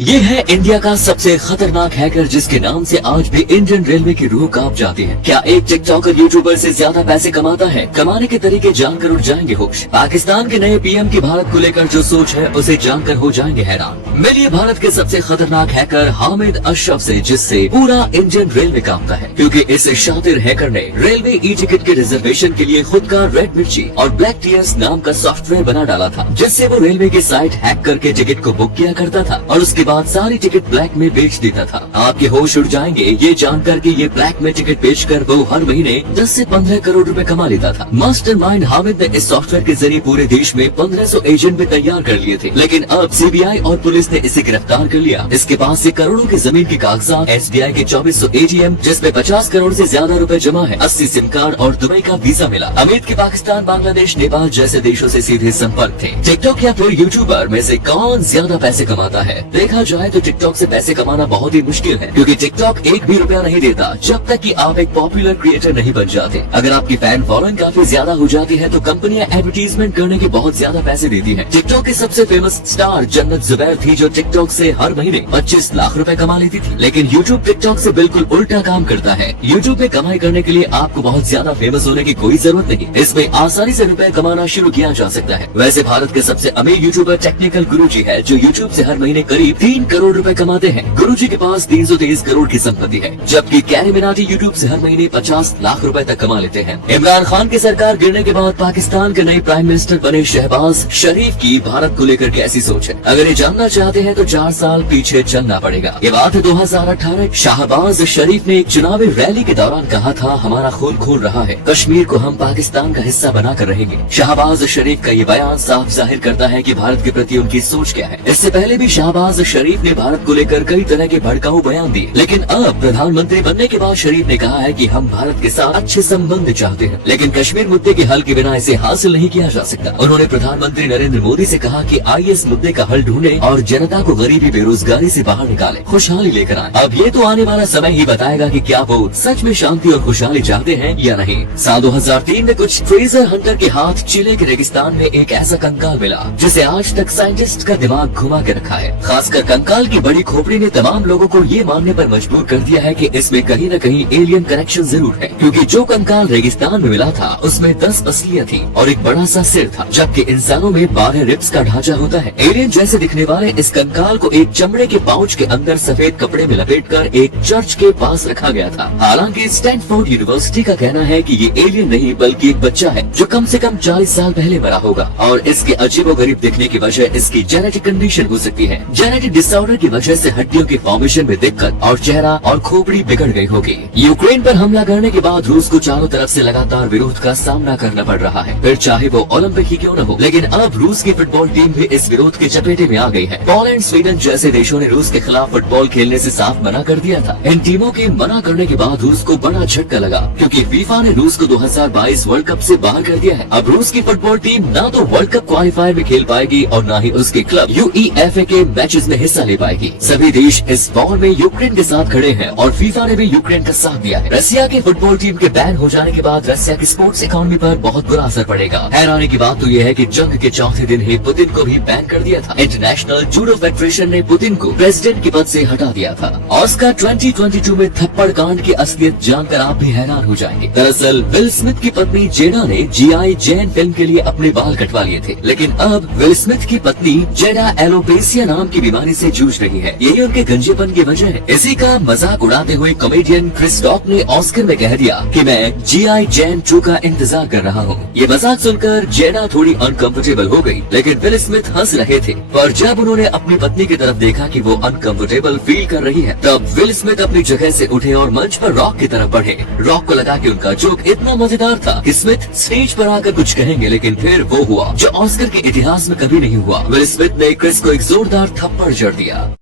ये है इंडिया का सबसे खतरनाक हैकर जिसके नाम से आज भी इंडियन रेलवे की रूह कांप जाती है। क्या एक टिकटॉकर यूट्यूबर से ज्यादा पैसे कमाता है? कमाने के तरीके जानकर उठ जाएंगे होश। पाकिस्तान के नए पीएम की भारत को लेकर जो सोच है उसे जानकर हो जाएंगे हैरान। मिलिए भारत के सबसे खतरनाक हैकर हामिद अशरफ से, जिससे पूरा इंडियन रेलवे कांपता है, क्योंकि इस शातिर हैकर ने रेलवे ई टिकट के रिजर्वेशन के लिए खुद का रेड मिर्ची और ब्लैक टीयर्स नाम का सॉफ्टवेयर बना डाला था, जिससे वो रेलवे की साइट हैक करके टिकट को बुक किया करता था और उसके बाद सारी टिकट ब्लैक में बेच देता था। आपके होश उड़ जाएंगे ये जानकर कि ये ब्लैक में टिकट बेचकर वो हर महीने 10 से 15 करोड़ रुपए कमा लेता था। मास्टरमाइंड हामिद ने इस सॉफ्टवेयर के जरिए पूरे देश में 1500 एजेंट भी तैयार कर लिए थे, लेकिन अब सीबीआई और पुलिस ने इसे गिरफ्तार कर लिया। इसके पास से करोड़ों की जमीन के कागजात, एसबीआई के 2400 एटीएम जिसमें 50 करोड़ से ज्यादा रुपए जमा है, 80 सिम कार्ड और दुबई का वीजा मिला। हामिद के पाकिस्तान, बांग्लादेश, नेपाल जैसे देशों से सीधे संपर्क थे। टिकटॉक या फिर यूट्यूबर में से कौन ज्यादा पैसे कमाता है? देखा जाए तो टिकटॉक से पैसे कमाना बहुत ही मुश्किल है, क्योंकि टिकटॉक एक भी रुपया नहीं देता जब तक कि आप एक पॉपुलर क्रिएटर नहीं बन जाते। अगर आपकी फैन फॉलोइंग काफी ज्यादा हो जाती है तो कंपनियां एडवर्टीजमेंट करने के बहुत ज्यादा पैसे देती हैं। टिकटॉक की सबसे फेमस स्टार जन्नत जुबैर थी, जो टिकटॉक से हर महीने 25 लाख रुपए कमा लेती थी। लेकिन यूट्यूब टिकटॉक से बिल्कुल उल्टा काम करता है। यूट्यूब में कमाई करने के लिए आपको बहुत ज्यादा फेमस होने की कोई जरूरत नहीं, इसमें आसानी से रुपए कमाना शुरू किया जा सकता है। वैसे भारत के सबसे अमीर यूट्यूबर टेक्निकल गुरुजी है, जो यूट्यूब से हर महीने करीब 3 करोड़ रुपए कमाते हैं। गुरुजी के पास 323 करोड़ की संपत्ति है, जबकि कैरी मिनाटी यूट्यूब से हर महीने 50 लाख रुपए तक कमा लेते हैं। इमरान खान की सरकार गिरने के बाद पाकिस्तान के नए प्राइम मिनिस्टर बने शहबाज शरीफ की भारत को लेकर कैसी सोच है? अगर ये जानना चाहते हैं तो 4 साल पीछे चलना पड़ेगा। ये बात 2018 शहबाज शरीफ ने एक चुनावी रैली के दौरान कहा था, हमारा खून खोल रहा है, कश्मीर को हम पाकिस्तान का हिस्सा बनाकर रहेंगे। शहबाज शरीफ का ये बयान साफ जाहिर करता है कि भारत के प्रति उनकी सोच क्या है। इससे पहले भी शहबाज शरीफ ने भारत को लेकर कई तरह के भड़काऊ बयान दिए, लेकिन अब प्रधानमंत्री बनने के बाद शरीफ ने कहा है कि हम भारत के साथ अच्छे संबंध चाहते हैं, लेकिन कश्मीर मुद्दे के हल के बिना इसे हासिल नहीं किया जा सकता। उन्होंने प्रधानमंत्री नरेंद्र मोदी से कहा कि आइए इस मुद्दे का हल ढूंढे और जनता को गरीबी बेरोजगारी से बाहर निकाले, खुशहाली लेकर आए। अब ये तो आने वाला समय ही बताएगा कि क्या वो सच में शांति और खुशहाली चाहते हैं या नहीं। साल 2003 में कुछ ट्रेजर हंटर के हाथ चिले के रेगिस्तान में एक ऐसा कंकाल मिला जिसे आज तक साइंटिस्ट का दिमाग घुमा के रखा है। खासकर कंकाल की बड़ी खोपड़ी ने तमाम लोगों को ये मानने पर मजबूर कर दिया है कि इसमें कहीं न कहीं एलियन कनेक्शन जरूर है, क्योंकि जो कंकाल रेगिस्तान में मिला था उसमें 10 असलियां थी और एक बड़ा सा सिर था, जबकि इंसानों में 12 रिब्स का ढांचा होता है। एलियन जैसे दिखने वाले इस कंकाल को एक चमड़े के पाउच के अंदर सफेद कपड़े में लपेटकर एक चर्च के पास रखा गया था। हालांकि स्टैनफोर्ड यूनिवर्सिटी का कहना है कि ये एलियन नहीं बल्कि एक बच्चा है जो कम से कम 40 साल पहले मरा होगा, और इसके अजीबोगरीब दिखने की वजह इसकी जेनेटिक कंडीशन हो सकती है। जेनेटिक डिसऑर्डर की वजह से हड्डियों के फॉर्मेशन में दिक्कत और चेहरा और खोपड़ी बिगड़ गई होगी। यूक्रेन पर हमला करने के बाद रूस को चारों तरफ से लगातार विरोध का सामना करना पड़ रहा है, फिर चाहे वो ओलंपिक ही क्यों न हो। लेकिन अब रूस की फुटबॉल टीम भी इस विरोध के चपेटे में आ गई है। पोलैंड, स्वीडन जैसे देशों ने रूस के खिलाफ फुटबॉल खेलने से साफ मना कर दिया था। इन टीमों के मना करने के बाद रूस को बड़ा झटका लगा, क्योंकि फीफा ने रूस को 2022 वर्ल्ड कप से बाहर कर दिया है। अब रूस की फुटबॉल टीम न तो वर्ल्ड कप क्वालिफायर में खेल पाएगी और न ही उसके क्लब यूईएफए के मैचेस में हिस्सा ले पाएगी। सभी देश इस वॉर में यूक्रेन के साथ खड़े हैं और फीफा ने भी यूक्रेन का साथ दिया है। रसिया की फुटबॉल टीम के बैन हो जाने के बाद रसिया की स्पोर्ट्स इकोनॉमी पर बहुत बुरा असर पड़ेगा। हैरानी की बात तो यह है कि जंग के चौथे दिन ही पुतिन को भी बैन कर दिया था। इंटरनेशनल जूडो फेडरेशन ने पुतिन को प्रेसिडेंट के पद से हटा दिया था। ऑस्कर 2022 में थप्पड़ कांड की असलियत जानकर आप भी हैरान हो जाएंगे। दरअसल विल स्मिथ की पत्नी जेडा ने जीआई जैन फिल्म के लिए अपने बाल कटवा लिए थे, लेकिन अब विल स्मिथ की पत्नी जेडा एलोपेसिया नाम की बीमारी से जूझ रही है। यही उनके गंजेपन की वजह है। इसी का मजाक उड़ाते हुए कॉमेडियन क्रिस रॉक ने ऑस्कर में कह दिया कि मैं जीआई जैन 2 का इंतजार कर रहा हूँ। ये मजाक सुनकर जेडा थोड़ी अनकंफर्टेबल हो गई, लेकिन विल स्मिथ हंस रहे थे। पर जब उन्होंने अपनी पत्नी की तरफ देखा कि वो अनकंफर्टेबल फील कर रही है, तब विल स्मिथ अपनी जगह से उठे और मंच पर रॉक की तरफ बढ़े। रॉक को लगा कि उनका जोक इतना मजेदार था कि स्मिथ स्टेज पर आकर कुछ कहेंगे, लेकिन फिर वो हुआ जो ऑस्कर के इतिहास में कभी नहीं हुआ। विल स्मिथ ने क्रिस को एक जोरदार थप्पड़ जड़ दिया।